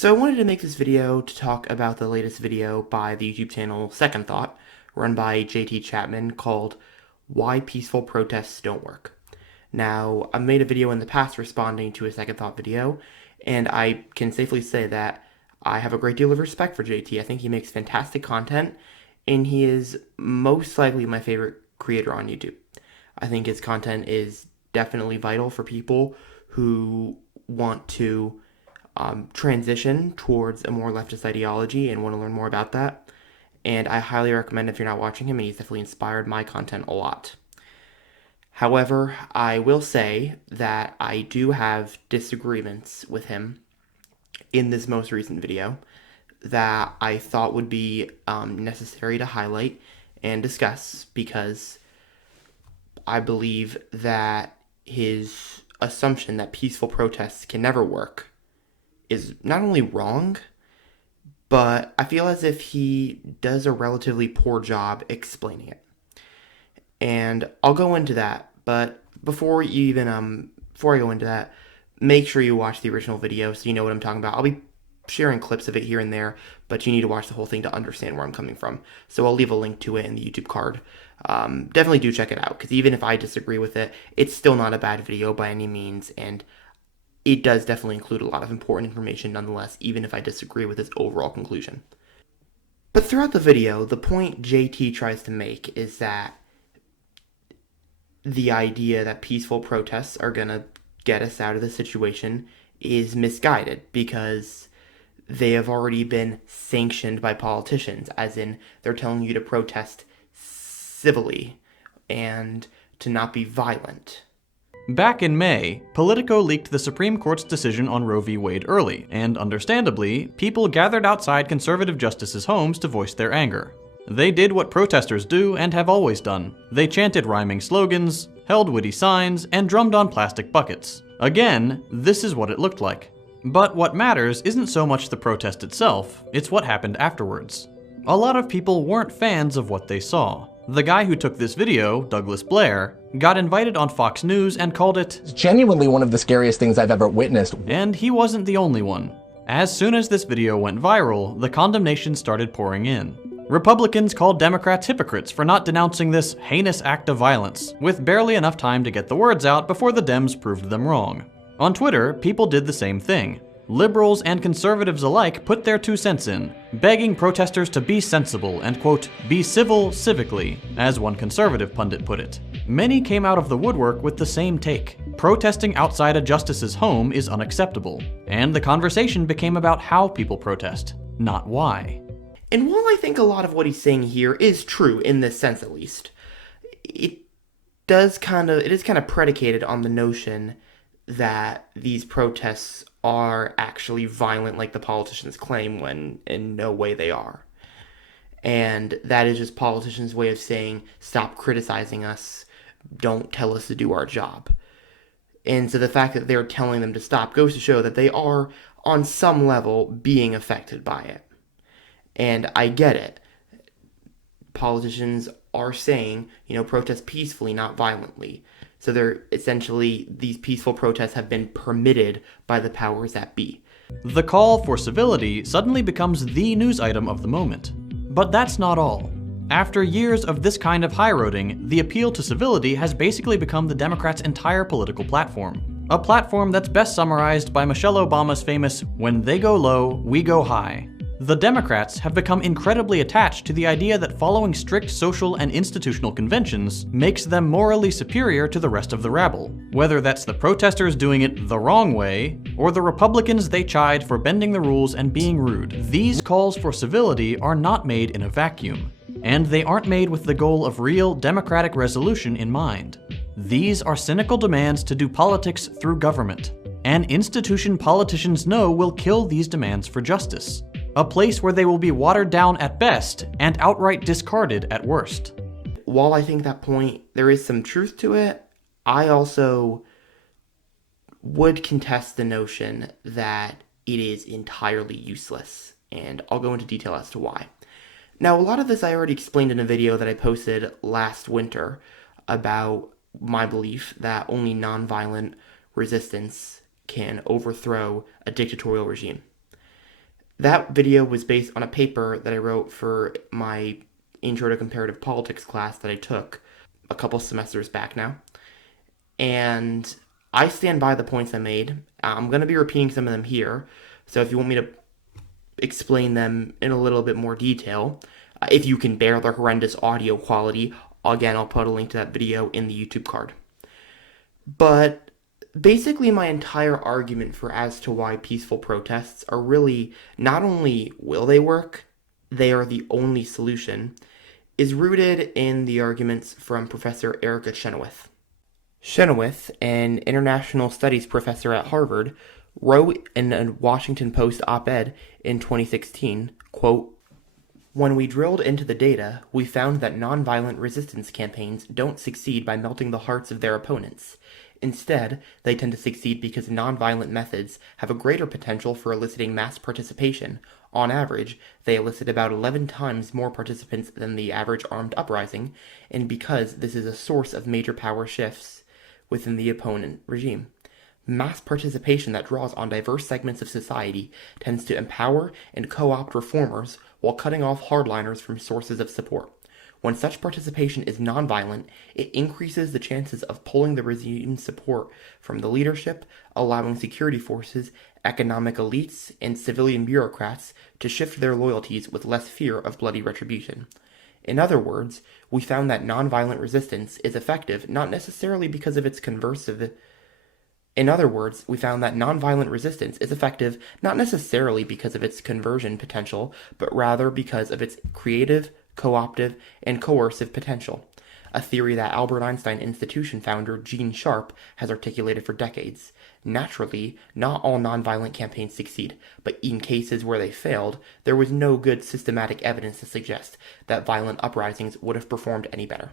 So I wanted to make this video to talk about the latest video by the YouTube channel Second Thought, run by Chapman, called Why Peaceful Protests Don't Work. Now, I've made a video in the past responding to a Second Thought video, and I can safely say that I have a great deal of respect for JT. I think he makes fantastic content, and he is most likely my favorite creator on YouTube. I think his content is definitely vital for people who want to transition towards a more leftist ideology and want to learn more about that. And I highly recommend if you're not watching him, and he's definitely inspired my content a lot. However, I will say that I do have disagreements with him in this most recent video that I thought would be necessary to highlight and discuss, because I believe that his assumption that peaceful protests can never work is not only wrong, but I feel as if he does a relatively poor job explaining it. And I'll go into that, but before I go into that, make sure you watch the original video so you know what I'm talking about. I'll be sharing clips of it here and there, but you need to watch the whole thing to understand where I'm coming from. So I'll leave a link to it in the YouTube card. Definitely do check it out, because even if I disagree with it, it's still not a bad video by any means, and it does definitely include a lot of important information nonetheless, even if I disagree with its overall conclusion. But throughout the video, the point JT tries to make is that the idea that peaceful protests are going to get us out of the situation is misguided, because they have already been sanctioned by politicians, as in they're telling you to protest civilly and to not be violent. Back in May, Politico leaked the Supreme Court's decision on Roe v. Wade early, and understandably, people gathered outside conservative justices' homes to voice their anger. They did what protesters do and have always done. They chanted rhyming slogans, held witty signs, and drummed on plastic buckets. Again, this is what it looked like. But what matters isn't so much the protest itself, it's what happened afterwards. A lot of people weren't fans of what they saw. The guy who took this video, Douglas Blair, got invited on Fox News and called it It's genuinely one of the scariest things I've ever witnessed. And he wasn't the only one. As soon as this video went viral, the condemnation started pouring in. Republicans called Democrats hypocrites for not denouncing this heinous act of violence, with barely enough time to get the words out before the Dems proved them wrong. On Twitter, people did the same thing. Liberals and conservatives alike put their 2 cents in, begging protesters to be sensible and, quote, be civil civically, as one conservative pundit put it. Many came out of the woodwork with the same take. Protesting outside a justice's home is unacceptable, and the conversation became about how people protest, not why. And while I think a lot of what he's saying here is true, in this sense at least, it is kind of predicated on the notion that these protests are actually violent like the politicians claim, when in no way they are. And that is just politicians' way of saying, stop criticizing us, don't tell us to do our job. And so the fact that they're telling them to stop goes to show that they are, on some level, being affected by it. And I get it. Politicians are saying, protest peacefully, not violently. So they're essentially, these peaceful protests have been permitted by the powers that be. The call for civility suddenly becomes the news item of the moment. But that's not all. After years of this kind of high-roading, the appeal to civility has basically become the Democrats' entire political platform. A platform that's best summarized by Michelle Obama's famous, "When they go low, we go high." The Democrats have become incredibly attached to the idea that following strict social and institutional conventions makes them morally superior to the rest of the rabble, whether that's the protesters doing it the wrong way, or the Republicans they chide for bending the rules and being rude. These calls for civility are not made in a vacuum, and they aren't made with the goal of real democratic resolution in mind. These are cynical demands to do politics through government, an institution politicians know will kill these demands for justice. A place where they will be watered down at best and outright discarded at worst. While I think that point, there is some truth to it, I also would contest the notion that it is entirely useless, and I'll go into detail as to why. Now, a lot of this I already explained in a video that I posted last winter about my belief that only nonviolent resistance can overthrow a dictatorial regime. That video was based on a paper that I wrote for my Intro to Comparative Politics class that I took a couple semesters back now. And I stand by the points I made. I'm going to be repeating some of them here. So if you want me to explain them in a little bit more detail, if you can bear the horrendous audio quality, again, I'll put a link to that video in the YouTube card. But basically my entire argument for as to why peaceful protests are really not only will they work, they are the only solution, is rooted in the arguments from Professor Erica Chenoweth. Chenoweth, an international studies professor at Harvard, wrote in a Washington Post op-ed in 2016, quote, "When we drilled into the data, we found that nonviolent resistance campaigns don't succeed by melting the hearts of their opponents. Instead, they tend to succeed because nonviolent methods have a greater potential for eliciting mass participation. On average, they elicit about 11 times more participants than the average armed uprising, and because this is a source of major power shifts within the opponent regime. Mass participation that draws on diverse segments of society tends to empower and co-opt reformers while cutting off hardliners from sources of support. When such participation is nonviolent, it increases the chances of pulling the regime's support from the leadership, allowing security forces, economic elites, and civilian bureaucrats to shift their loyalties with less fear of bloody retribution. In other words, we found that nonviolent resistance is effective not necessarily because of its conversion potential, but rather because of its creative, co-optive, and coercive potential, a theory that Albert Einstein Institution founder Gene Sharp has articulated for decades. Naturally, not all nonviolent campaigns succeed, but in cases where they failed, there was no good systematic evidence to suggest that violent uprisings would have performed any better."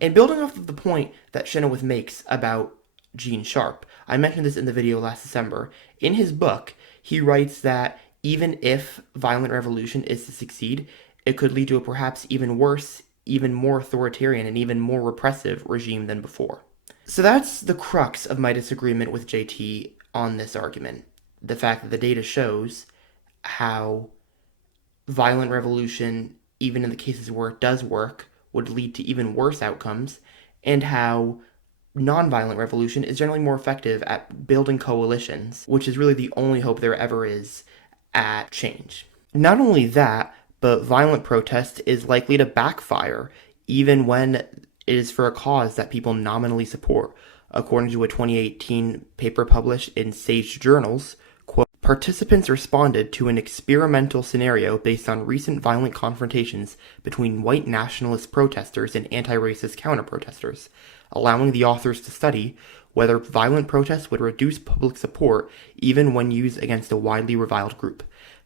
And building off of the point that Chenoweth makes about Gene Sharp, I mentioned this in the video last December. In his book, he writes that even if violent revolution is to succeed, it could lead to a perhaps even worse, even more authoritarian, and even more repressive regime than before. So that's the crux of my disagreement with JT on this argument. The fact that the data shows how violent revolution, even in the cases where it does work, would lead to even worse outcomes, and how nonviolent revolution is generally more effective at building coalitions, which is really the only hope there ever is at change. Not only that, but violent protest is likely to backfire, even when it is for a cause that people nominally support. According to a 2018 paper published in Sage Journals, quote, "Participants responded to an experimental scenario based on recent violent confrontations between white nationalist protesters and anti-racist counter-protesters, allowing the authors to study whether violent protests would reduce public support even when used against a widely reviled group.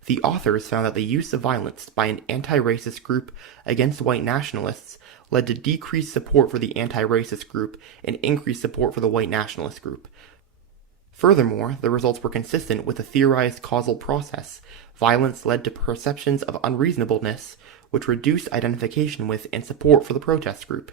The authors found that the use of violence by an anti-racist group against white nationalists led to decreased support for the anti-racist group and increased support for the white nationalist group. Furthermore, the results were consistent with the theorized causal process. Violence led to perceptions of unreasonableness, which reduced identification with and support for the protest group.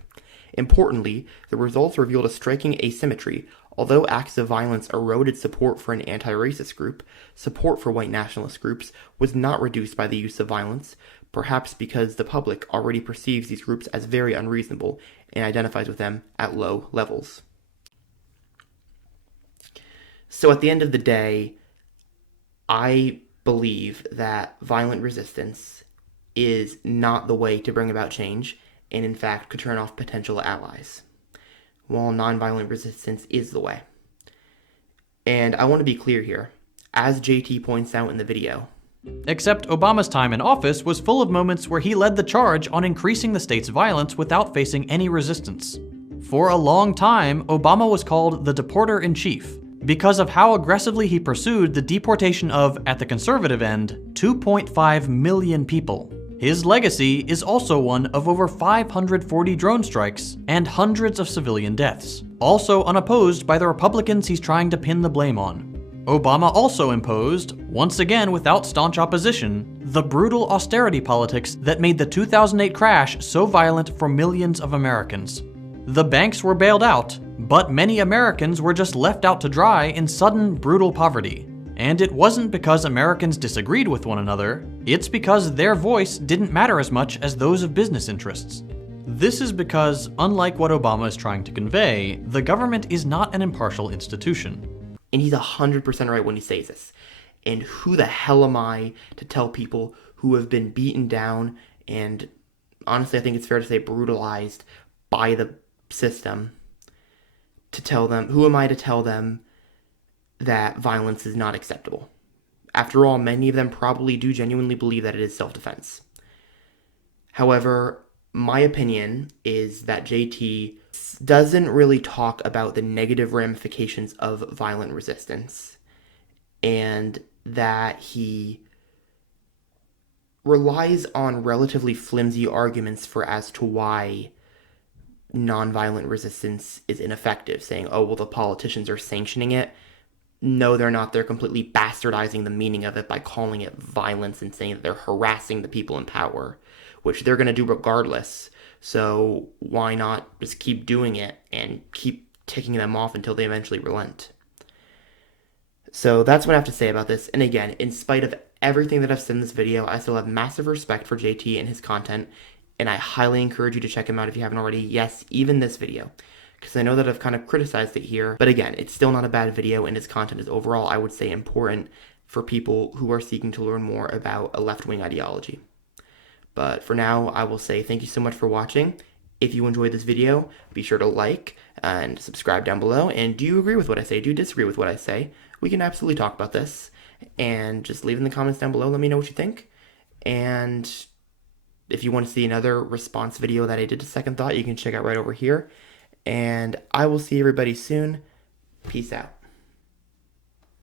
Importantly, the results revealed a striking asymmetry. Although acts of violence eroded support for an anti-racist group, support for white nationalist groups was not reduced by the use of violence, perhaps because the public already perceives these groups as very unreasonable and identifies with them at low levels." So at the end of the day, I believe that violent resistance is not the way to bring about change, and in fact could turn off potential allies, while nonviolent resistance is the way. And I want to be clear here, as JT points out in the video. Except Obama's time in office was full of moments where he led the charge on increasing the state's violence without facing any resistance. For a long time, Obama was called the deporter-in-chief because of how aggressively he pursued the deportation of, at the conservative end, 2.5 million people. His legacy is also one of over 540 drone strikes and hundreds of civilian deaths, also unopposed by the Republicans he's trying to pin the blame on. Obama also imposed, once again without staunch opposition, the brutal austerity politics that made the 2008 crash so violent for millions of Americans. The banks were bailed out, but many Americans were just left out to dry in sudden, brutal poverty. And it wasn't because Americans disagreed with one another, it's because their voice didn't matter as much as those of business interests. This is because, unlike what Obama is trying to convey, the government is not an impartial institution. And he's 100% right when he says this. And who the hell am I to tell people who have been beaten down and, honestly, I think it's fair to say brutalized by the system, to tell them, who am I to tell them that violence is not acceptable? After all, many of them probably do genuinely believe that it is self-defense. However, my opinion is that JT doesn't really talk about the negative ramifications of violent resistance, and that he relies on relatively flimsy arguments as to why nonviolent resistance is ineffective, saying, oh, well, the politicians are sanctioning it. No, they're not. They're completely bastardizing the meaning of it by calling it violence and saying that they're harassing the people in power, which they're going to do regardless. So why not just keep doing it and keep ticking them off until they eventually relent? So that's what I have to say about this. And again, in spite of everything that I've said in this video, I still have massive respect for JT and his content, and I highly encourage you to check him out if you haven't already. Yes, even this video, because I know that I've kind of criticized it here, but again, it's still not a bad video, and his content is overall, I would say, important for people who are seeking to learn more about a left-wing ideology. But for now, I will say thank you so much for watching. If you enjoyed this video, be sure to like and subscribe down below. And do you agree with what I say? Do you disagree with what I say? We can absolutely talk about this. And just leave in the comments down below. Let me know what you think. And if you want to see another response video that I did to Second Thought, you can check out right over here. And I will see everybody soon. Peace out.